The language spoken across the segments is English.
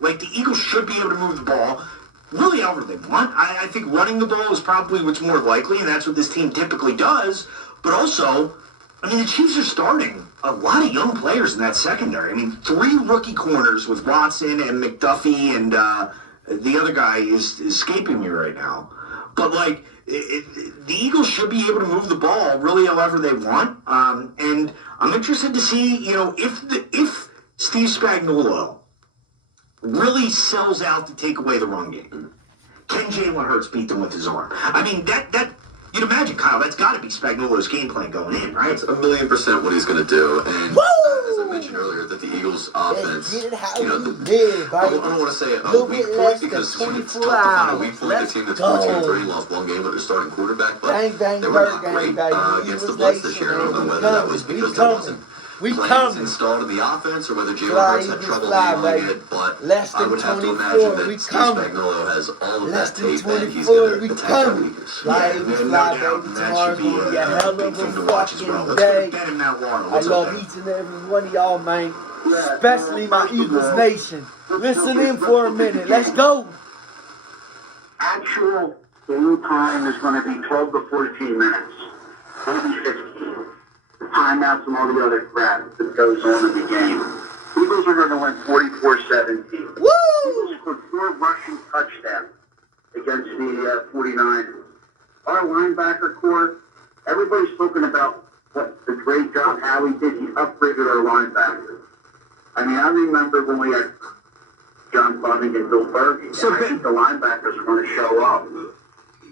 Like, the Eagles should be able to move the ball really however they want. I think running the ball is probably what's more likely, and that's what this team typically does. But also, I mean, the Chiefs are starting a lot of young players in that secondary. I mean, 3 rookie corners with Watson and McDuffie, and the other guy is escaping me right now. But, like, the Eagles should be able to move the ball really however they want. And I'm interested to see, you know, if Steve Spagnuolo really sells out to take away the run game, can Jalen Hurts beat them with his arm? I mean, that you'd imagine, Kyle, that's got to be Spagnuolo's game plan going in, right? That's 1,000,000% what he's going to do. And as I mentioned earlier, that the Eagles' offense, you know, I don't want to say a weak point because it's tough to find a weak point. The team that's 14-3 lost one game with their starting quarterback, but they were not great against the Blitz this year. I don't know whether that was because there wasn't plans installed in the offense or whether Jalen Hurts had trouble handling it, but I would have to imagine that Steve Spagnuolo has all of that tape and he's going to attack our weakness. Fly, baby, tomorrow's going to be a hell of a fucking day. I love each and every one of y'all, man, especially my Eagles Nation. Listen in for a minute. Let's go. Actual game time is going to be 12 to 14 minutes, maybe 15. Timeouts and all the other crap that goes on in the game. Eagles are going to win 44-17. Woo! Eagles scored 4 rushing touchdowns against the 49ers. Our linebacker core, everybody's talking about what the great job Howie did. He upgraded our linebackers. I mean, I remember when we had John Fleming and Bill Berge. So I think the linebackers are going to show up.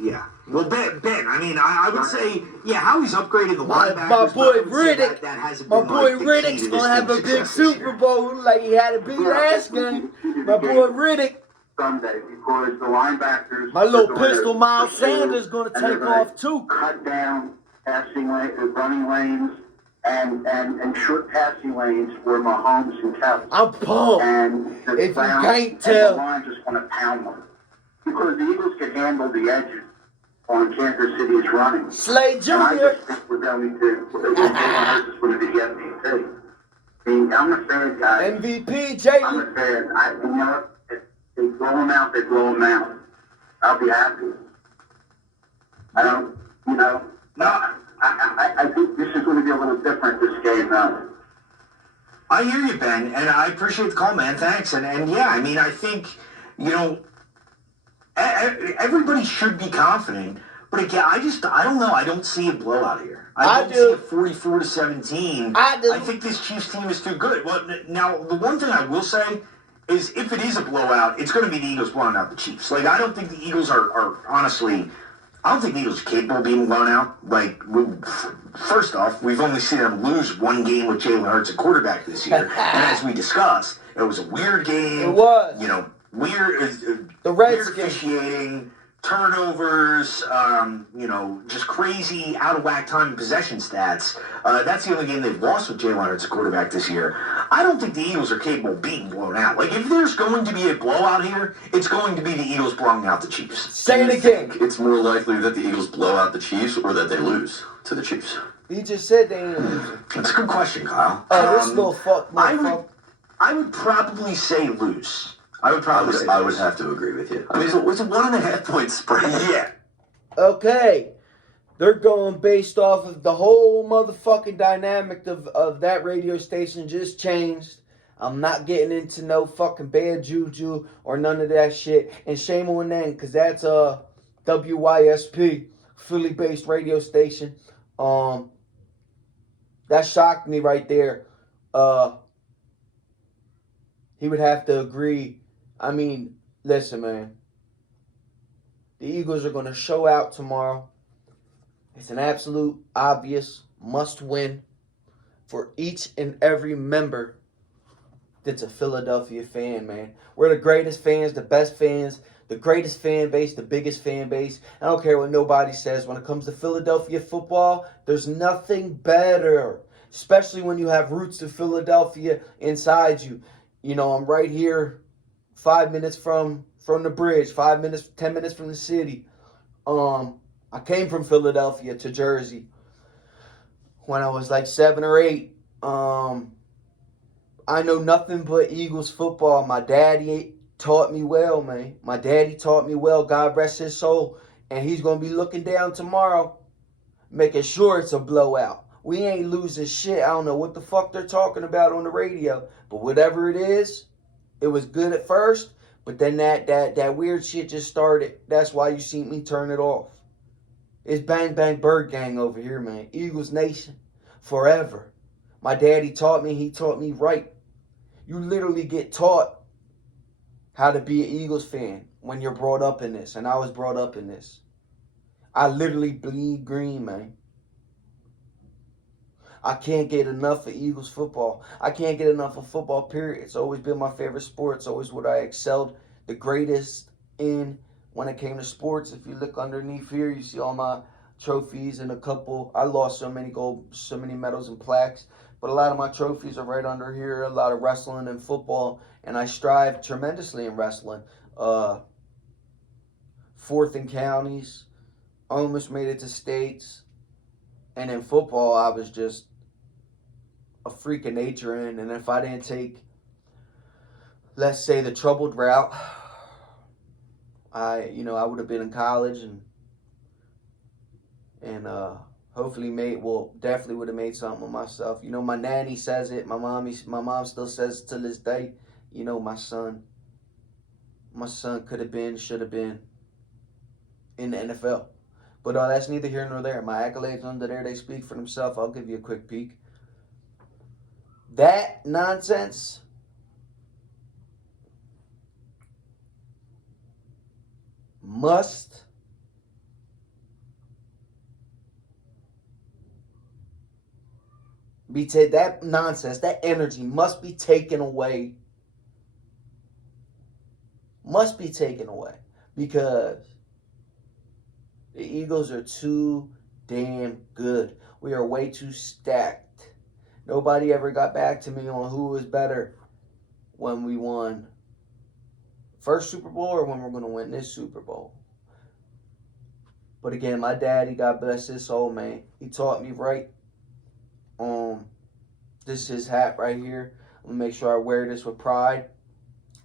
Yeah. Well, Ben, I mean, I would say, yeah, how he's upgraded the linebackers. My boy Riddick, Riddick's going to have a big Super Bowl like he had a big last game. My boy Riddick. Sunday, because the linebackers... My little pistol Miles Sanders going to take off, too. Cut down passing lanes, running lanes, and short passing lanes for Mahomes and Kelsey. I'm pumped. And if you can't tell... the line just going to pound them. Because the Eagles can handle the edges on Kansas City's running. Slade Jr. And I just think we're going to Jalen is going to be the MVP. I mean, I'm a fan, guys. MVP, Jay. I'm a fan. You know, if they blow him out, they blow him out. I'll be happy. I don't, you know. No, I think this is going to be a little different this game, though. I hear you, Ben, and I appreciate the call, man. Thanks. And yeah, I mean, I think, you know, everybody should be confident, but again, I don't know. I don't see a blowout here. I don't see a 44-17. I think this Chiefs team is too good. Well, now, the one thing I will say is if it is a blowout, it's going to be the Eagles blowing out the Chiefs. Like, I don't think the Eagles are honestly, I don't think the Eagles are capable of being blown out. Like, first off, we've only seen them lose one game with Jalen Hurts at quarterback this year. And as we discussed, it was a weird game. It was. You know, weird officiating, turnovers, you know, just crazy out of whack time and possession stats. That's the only game they've lost with Jalen Hurts at quarterback this year. I don't think the Eagles are capable of being blown out. Like, if there's going to be a blowout here, it's going to be the Eagles blowing out the Chiefs. Say it again. It's more likely that the Eagles blow out the Chiefs or that they lose to the Chiefs. He just said they ain't losing. That's a good question, Kyle. Oh, this little fuck. I would probably say lose. I would have to agree with you. I mean, it was a 1.5 point spread. Yeah. Okay. They're going based off of the whole motherfucking dynamic of that radio station just changed. I'm not getting into no fucking bad juju or none of that shit. And shame on them, because that's a WYSP, Philly-based radio station. That shocked me right there. He would have to agree. I mean, listen, man. The Eagles are going to show out tomorrow. It's an absolute obvious must-win for each and every member that's a Philadelphia fan, man. We're the greatest fans, the best fans, the greatest fan base, the biggest fan base. I don't care what nobody says. When it comes to Philadelphia football, there's nothing better, especially when you have roots to Philadelphia inside you. You know, I'm right here 5 minutes from the bridge, 5 minutes, 10 minutes from the city. I came from Philadelphia to Jersey when I was like 7 or 8. I know nothing but Eagles football. My daddy taught me well, man. My daddy taught me well, God rest his soul. And he's going to be looking down tomorrow, making sure it's a blowout. We ain't losing shit. I don't know what the fuck they're talking about on the radio. But whatever it is, it was good at first. But then that weird shit just started. That's why you see me turn it off. It's Bang Bang Bird Gang over here, man. Eagles Nation. Forever. My daddy taught me. He taught me right. You literally get taught how to be an Eagles fan when you're brought up in this. And I was brought up in this. I literally bleed green, man. I can't get enough of Eagles football. I can't get enough of football, period. It's always been my favorite sport. It's always what I excelled the greatest in when it came to sports. If you look underneath here, you see all my trophies and a couple. I lost so many gold, so many medals and plaques. But a lot of my trophies are right under here. A lot of wrestling and football. And I strive tremendously in wrestling. Fourth in counties. Almost made it to states. And in football, I was just a freak of nature in. And if I didn't take, let's say, the troubled route, I would have been in college and hopefully definitely would have made something of myself. My nanny says it. My mom still says to this day, my son could have been, should have been in the NFL. But that's neither here nor there. My accolades under there, they speak for themselves. I'll give you a quick peek. That nonsense must be that nonsense, that energy must be taken away. Must be taken away. Because the Eagles are too damn good. We are way too stacked. Nobody ever got back to me on who was better when we won first Super Bowl or when we're going to win this Super Bowl. But again, my daddy, God bless his soul, man. He taught me right. This is his hat right here. I'm going to make sure I wear this with pride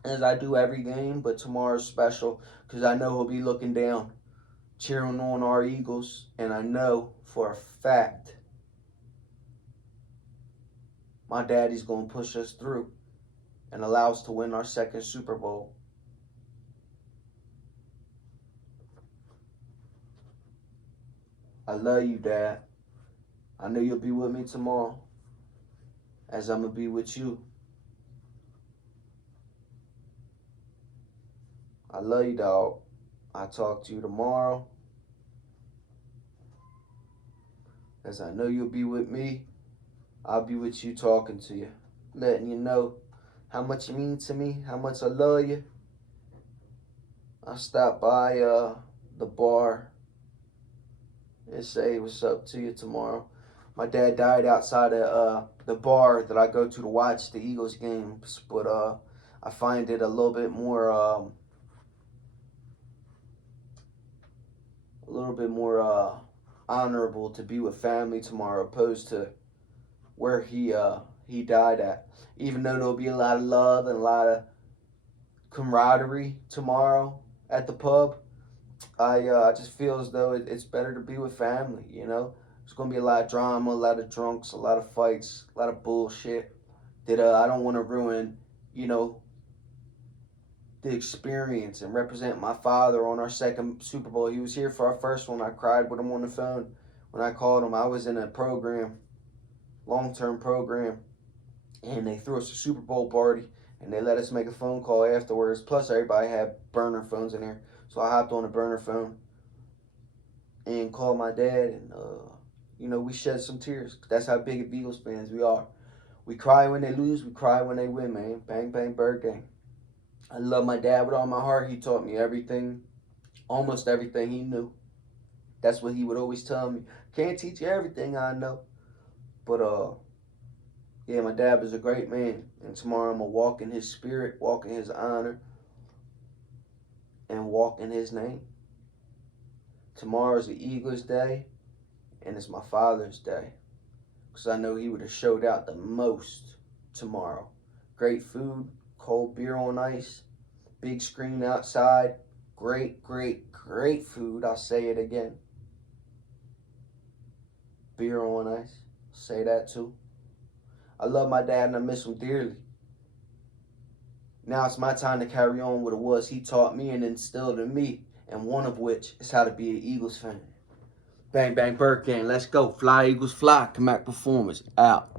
as I do every game. But tomorrow's special because I know he'll be looking down, cheering on our Eagles. And I know for a fact my daddy's going to push us through and allow us to win our second Super Bowl. I love you, Dad. I know you'll be with me tomorrow as I'm going to be with you. I love you, dog. I'll talk to you tomorrow as I know you'll be with me. I'll be with you talking to you, letting you know how much you mean to me, how much I love you. I stopped by the bar and say what's up to you tomorrow. My dad died outside of the bar that I go to watch the Eagles games, but I find it a little bit more honorable to be with family tomorrow opposed to where he died at. Even though there'll be a lot of love and a lot of camaraderie tomorrow at the pub, I just feel as though it's better to be with family, There's going to be a lot of drama, a lot of drunks, a lot of fights, a lot of bullshit that I don't want to ruin, the experience and represent my father on our second Super Bowl. He was here for our first one. I cried with him on the phone when I called him. I was in a program, long-term program, and they threw us a Super Bowl party, and they let us make a phone call afterwards. Plus, everybody had burner phones in there. So I hopped on a burner phone and called my dad, and, we shed some tears. That's how big of Eagles fans we are. We cry when they lose. We cry when they win, man. Bang, bang, bird gang. I love my dad with all my heart. He taught me everything, almost everything he knew. That's what he would always tell me. Can't teach you everything I know. But, yeah, my dad was a great man. And tomorrow I'm going to walk in his spirit, walk in his honor, and walk in his name. Tomorrow is the Eagles' day, and it's my father's day. Because I know he would have showed out the most tomorrow. Great food, cold beer on ice, Big screen outside. Great, great, great food. I'll say it again. Beer on ice. Say that too. I love my dad and I miss him dearly. Now it's my time to carry on what it was he taught me and instilled in me, and one of which is how to be an Eagles fan. Bang, bang, Bird Gang. Let's go. Fly, Eagles, fly. Comac Performance. Out.